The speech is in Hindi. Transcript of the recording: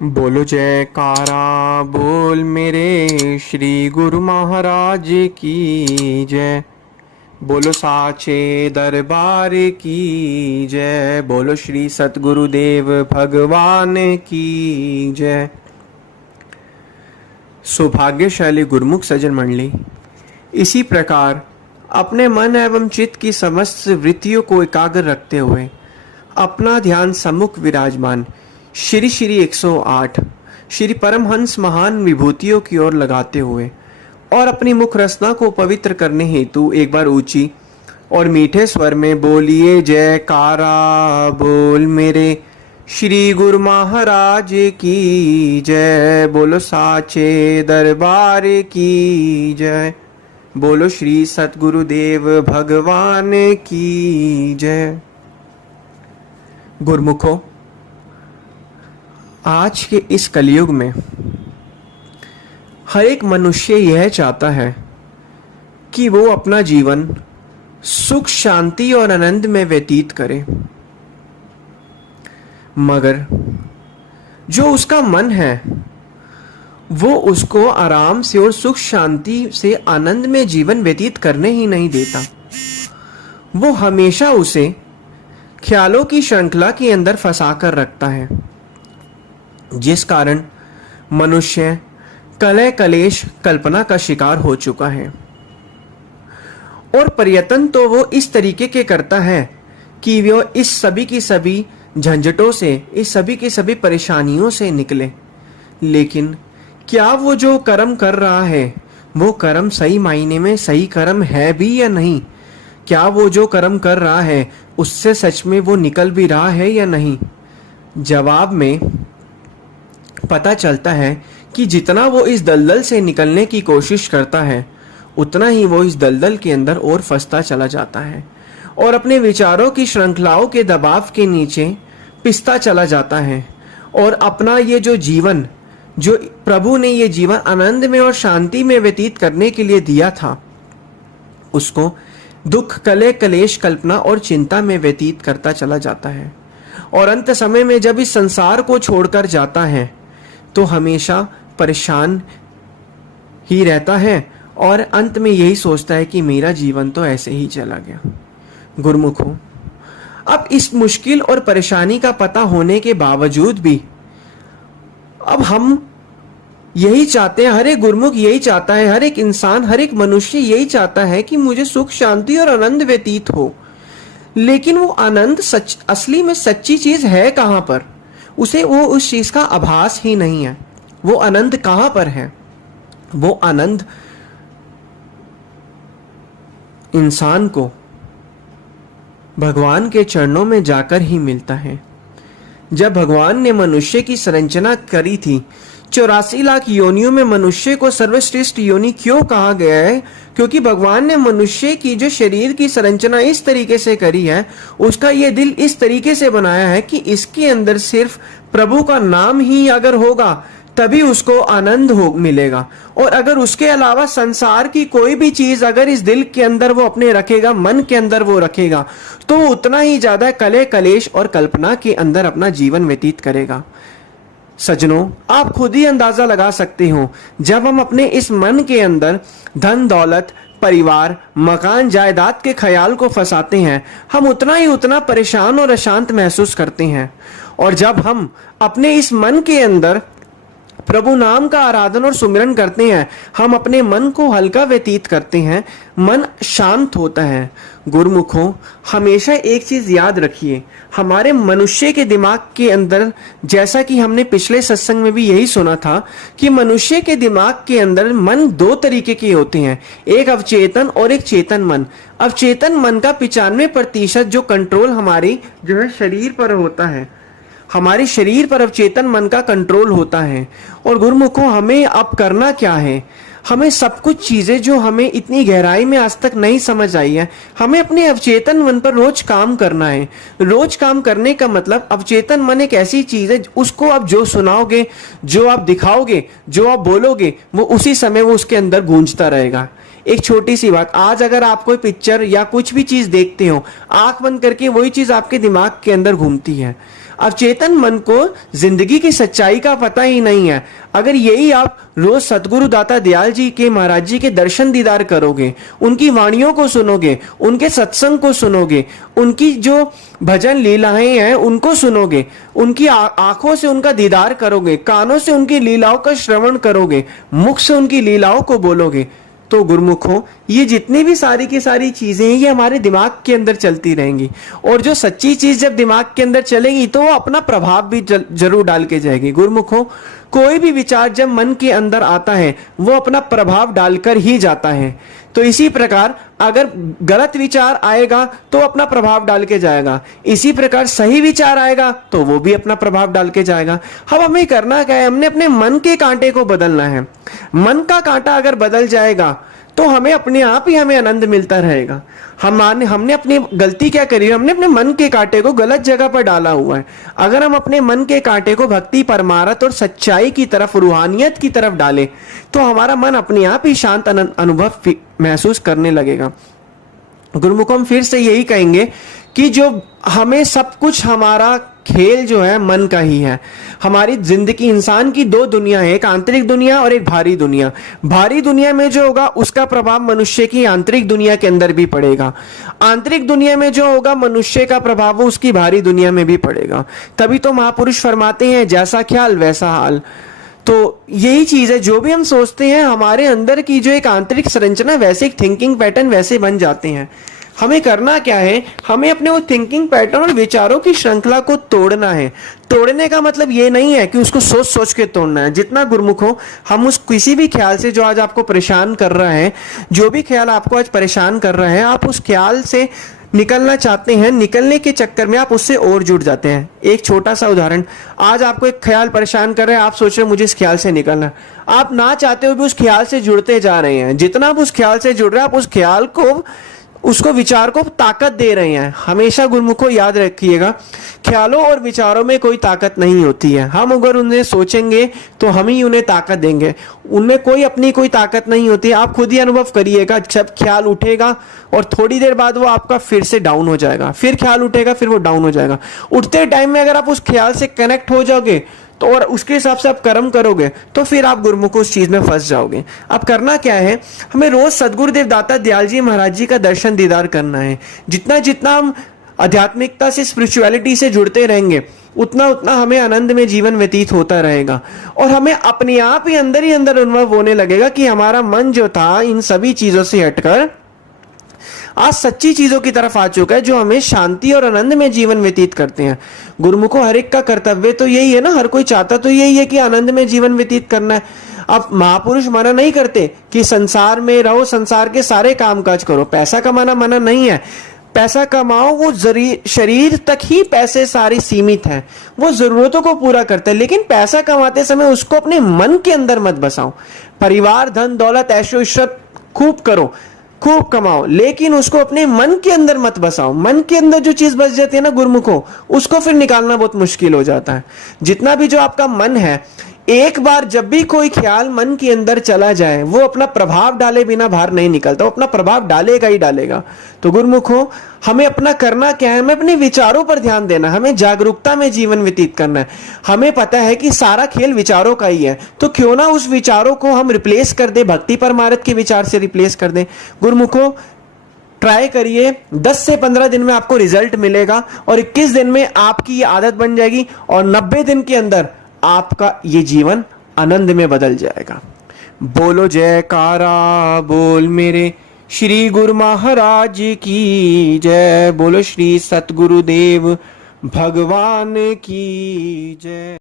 बोलो जयकारा बोल मेरे श्री गुरु महाराज की जय। बोलो साचे दरबार की जय। बोलो श्री सतगुरुदेव भगवान की जय। सौभाग्यशाली गुरुमुख सज्जन मंडली, इसी प्रकार अपने मन एवं चित्त की समस्त वृत्तियों को एकाग्र रखते हुए अपना ध्यान सम्मुख विराजमान श्री श्री 108 श्री परमहंस महान विभूतियों की ओर लगाते हुए और अपनी मुख रसना को पवित्र करने हेतु एक बार ऊंची और मीठे स्वर में बोलिए जयकारा बोल मेरे श्री गुरु महाराज की जय। बोलो साचे दरबार की जय। बोलो श्री सतगुरुदेव भगवान की जय। गुरुमुखों, आज के इस कलयुग में हर एक मनुष्य यह चाहता है कि वो अपना जीवन सुख शांति और आनंद में व्यतीत करे, मगर जो उसका मन है वो उसको आराम से और सुख शांति से आनंद में जीवन व्यतीत करने ही नहीं देता। वो हमेशा उसे ख्यालों की श्रृंखला के अंदर फंसा कर रखता है, जिस कारण मनुष्य कलह कलेश कल्पना का शिकार हो चुका है। और प्रयत्न तो वो इस तरीके के करता है कि वो इस सभी की सभी झंझटों से, इस सभी की सभी परेशानियों से निकले, लेकिन क्या वो जो कर्म कर रहा है वो कर्म सही मायने में सही कर्म है भी या नहीं? क्या वो जो कर्म कर रहा है उससे सच में वो निकल भी रहा है या नहीं? जवाब में पता चलता है कि जितना वो इस दलदल से निकलने की कोशिश करता है उतना ही वो इस दलदल के अंदर और फंसता चला जाता है और अपने विचारों की श्रृंखलाओं के दबाव के नीचे पिसता चला जाता है और अपना ये जो जीवन, जो प्रभु ने ये जीवन आनंद में और शांति में व्यतीत करने के लिए दिया था, उसको दुख कलह कलेश कल्पना और चिंता में व्यतीत करता चला जाता है। और अंत समय में जब इस संसार को छोड़कर जाता है तो हमेशा परेशान ही रहता है और अंत में यही सोचता है कि मेरा जीवन तो ऐसे ही चला गया। गुरुमुखों, अब इस मुश्किल और परेशानी का पता होने के बावजूद भी अब हम यही चाहते हैं, हर एक गुरुमुख यही चाहता है, हर एक इंसान, हर एक मनुष्य यही चाहता है कि मुझे सुख शांति और आनंद व्यतीत हो। लेकिन वो आनंद असली में सच्ची चीज है कहां पर? उसे वो उस चीज का आभास ही नहीं है। वो आनंद कहां पर है? वो आनंद इंसान को भगवान के चरणों में जाकर ही मिलता है। जब भगवान ने मनुष्य की संरचना करी थी, 84 लाख योनियों में मनुष्य को सर्वश्रेष्ठ योनि क्यों कहा गया है? क्योंकि भगवान ने मनुष्य की जो शरीर की संरचना इस तरीके से करी है, उसका ये दिल इस तरीके से बनाया है कि इसके अंदर सिर्फ प्रभु का नाम ही अगर होगा तभी उसको आनंद हो मिलेगा। और अगर उसके अलावा संसार की कोई भी चीज अगर इस दिल के अंदर वो अपने रखेगा, मन के अंदर वो रखेगा, तो उतना ही ज्यादा कलह कलेश और कल्पना के अंदर अपना जीवन व्यतीत करेगा। सज्जनों, आप खुद ही अंदाजा लगा सकते हो, जब हम अपने इस मन के अंदर धन दौलत परिवार मकान जायदाद के ख्याल को फंसाते हैं, हम उतना ही उतना परेशान और अशांत महसूस करते हैं। और जब हम अपने इस मन के अंदर प्रभु नाम का आराधन और सुमिरन करते हैं, हम अपने मन को हल्का व्यतीत करते हैं, मन शांत होता है। गुरुमुखों, हमेशा एक चीज याद रखिए, हमारे मनुष्य के दिमाग के अंदर, जैसा कि हमने पिछले सत्संग में भी यही सुना था कि मनुष्य के दिमाग के अंदर मन दो तरीके के होते हैं, एक अवचेतन और एक चेतन मन। अवचेतन मन का 95% जो कंट्रोल हमारी जो है शरीर पर होता है, हमारे शरीर पर अवचेतन मन का कंट्रोल होता है। और गुरुमुखों, हमें अब करना क्या है? हमें सब कुछ चीजें जो हमें इतनी गहराई में आज तक नहीं समझ आई है, हमें अपने अवचेतन मन पर रोज काम करना है। रोज काम करने का मतलब, अवचेतन मन एक ऐसी चीज है, उसको आप जो सुनाओगे, जो आप दिखाओगे, जो आप बोलोगे, वो उसी समय वो उसके अंदर गूंजता रहेगा। एक छोटी सी बात, आज अगर आप कोई पिक्चर या कुछ भी चीज देखते हो, आंख बंद करके वही चीज आपके दिमाग के अंदर घूमती है। अवचेतन मन को जिंदगी की सच्चाई का पता ही नहीं है। अगर यही आप रोज सतगुरु दाता दयाल जी के, महाराज जी के दर्शन दीदार करोगे, उनकी वाणियों को सुनोगे, उनके सत्संग को सुनोगे, उनकी जो भजन लीलाएं हैं उनको सुनोगे, उनकी आंखों से उनका दीदार करोगे, कानों से उनकी लीलाओं का श्रवण करोगे, मुख से उनकी लीलाओं को बोलोगे, तो गुरुमुखों ये जितनी भी सारी की सारी चीजें हैं ये हमारे दिमाग के अंदर चलती रहेंगी। और जो सच्ची चीज जब दिमाग के अंदर चलेगी तो वो अपना प्रभाव भी जरूर डाल के जाएगी। गुरुमुखों, कोई भी विचार जब मन के अंदर आता है वो अपना प्रभाव डालकर ही जाता है। तो इसी प्रकार अगर गलत विचार आएगा तो अपना प्रभाव डाल के जाएगा, इसी प्रकार सही विचार आएगा तो वो भी अपना प्रभाव डाल के जाएगा। अब हमें करना क्या है, हमने अपने मन के कांटे को बदलना है। मन का कांटा अगर बदल जाएगा तो हमें अपने आप ही हमें आनंद मिलता रहेगा। हमने अपनी गलती क्या करी है, हमने अपने मन के कांटे को गलत जगह पर डाला हुआ है। अगर हम अपने मन के कांटे को भक्ति, परमार्थ और सच्चाई की तरफ, रूहानियत की तरफ डालें तो हमारा मन अपने आप ही शांत अनुभव महसूस करने लगेगा। गुरुमुख, हम फिर से यही कहेंगे कि जो हमें सब कुछ, हमारा खेल जो है मन का ही है। हमारी जिंदगी, इंसान की दो दुनिया है, एक आंतरिक दुनिया और एक बाहरी दुनिया। बाहरी दुनिया में जो होगा उसका प्रभाव मनुष्य की आंतरिक दुनिया के अंदर भी पड़ेगा। आंतरिक दुनिया में जो होगा मनुष्य का प्रभाव वो उसकी बाहरी दुनिया में भी पड़ेगा। तभी तो महापुरुष फरमाते हैं जैसा ख्याल वैसा हाल। तो यही चीज है, जो भी हम सोचते हैं हमारे अंदर की जो एक आंतरिक संरचना, वैसे एक थिंकिंग पैटर्न वैसे बन जाते हैं। हमें करना क्या है, हमें अपने वो थिंकिंग पैटर्न और विचारों की श्रृंखला को तोड़ना है। तोड़ने का मतलब ये नहीं है कि उसको सोच सोच के तोड़ना है। जितना गुरुमुख हो, हम उस किसी भी ख्याल से जो आज आपको परेशान कर रहा है, जो भी ख्याल आपको आज परेशान कर रहा है, आप उस ख्याल से निकलना चाहते हैं, निकलने के चक्कर में आप उससे और जुड़ जाते हैं। एक छोटा सा उदाहरण, आज आपको एक ख्याल परेशान कर रहे हैं, आप सोच रहे हैं मुझे इस ख्याल से निकलना है, आप ना चाहते हुए भी उस ख्याल से जुड़ते जा रहे हैं। जितना आप उस ख्याल से जुड़ रहे हैं, आप उस ख्याल को, उसको, विचार को ताकत दे रहे हैं। हमेशा गुरुमुखों याद रखिएगा, ख्यालों और विचारों में कोई ताकत नहीं होती है। हम अगर उन्हें सोचेंगे तो हम ही उन्हें ताकत देंगे, उनमें कोई अपनी कोई ताकत नहीं होती है। आप खुद ही अनुभव करिएगा, जब ख्याल उठेगा और थोड़ी देर बाद वो आपका फिर से डाउन हो जाएगा, फिर ख्याल उठेगा, फिर वो डाउन हो जाएगा। उठते टाइम में अगर आप उस ख्याल से कनेक्ट हो जाओगे तो और उसके हिसाब से आप कर्म करोगे तो फिर आप गुरुमुख उस चीज में फंस जाओगे। अब करना क्या है, हमें रोज सदगुरुदेव दाता दयाल जी महाराज जी का दर्शन दीदार करना है। जितना जितना हम आध्यात्मिकता से, स्पिरिचुअलिटी से जुड़ते रहेंगे उतना उतना हमें आनंद में जीवन व्यतीत होता रहेगा। और हमें अपने आप ही अंदर अनुभव होने लगेगा कि हमारा मन जो था इन सभी चीजों से हटकर आज सच्ची चीजों की तरफ आ चुका है, जो हमें शांति और आनंद में जीवन व्यतीत करते हैं। गुरुमुखों, हर एक का कर्तव्य तो यही है ना, हर कोई चाहता तो यही है कि आनंद में जीवन व्यतीत करना है। अब महापुरुष मना नहीं करते कि संसार में रहो, संसार के सारे कामकाज करो। पैसा कमाना मना नहीं है, पैसा कमाओ, वो शरीर तक ही पैसे सारी सीमित है, वो जरूरतों को पूरा करता है। लेकिन पैसा कमाते समय उसको अपने मन के अंदर मत बसाओ। परिवार, धन दौलत, ऐशो इशरत खूब करो, खूब कमाओ, लेकिन उसको अपने मन के अंदर मत बसाओ। मन के अंदर जो चीज बस जाती है ना गुरुमुखों, उसको फिर निकालना बहुत मुश्किल हो जाता है। जितना भी जो आपका मन है, एक बार जब भी कोई ख्याल मन के अंदर चला जाए, वो अपना प्रभाव डाले बिना बाहर नहीं निकलता, वो अपना प्रभाव डालेगा ही डालेगा। तो गुरुमुखों, हमें अपना करना क्या है, हमें अपने विचारों पर ध्यान देना, हमें जागरूकता में जीवन व्यतीत करना है। हमें पता है कि सारा खेल विचारों का ही है, तो क्यों ना उस विचारों को हम रिप्लेस कर दे, भक्ति परमार्थ के विचार से रिप्लेस कर दे। गुरुमुखों, ट्राई करिए, 10 से 15 दिन में आपको रिजल्ट मिलेगा और 21 दिन में आपकी ये आदत बन जाएगी और 90 दिन के अंदर आपका ये जीवन आनंद में बदल जाएगा। बोलो जयकारा बोल मेरे श्री गुरु महाराज की जय। बोलो श्री सतगुरुदेव भगवान की जय।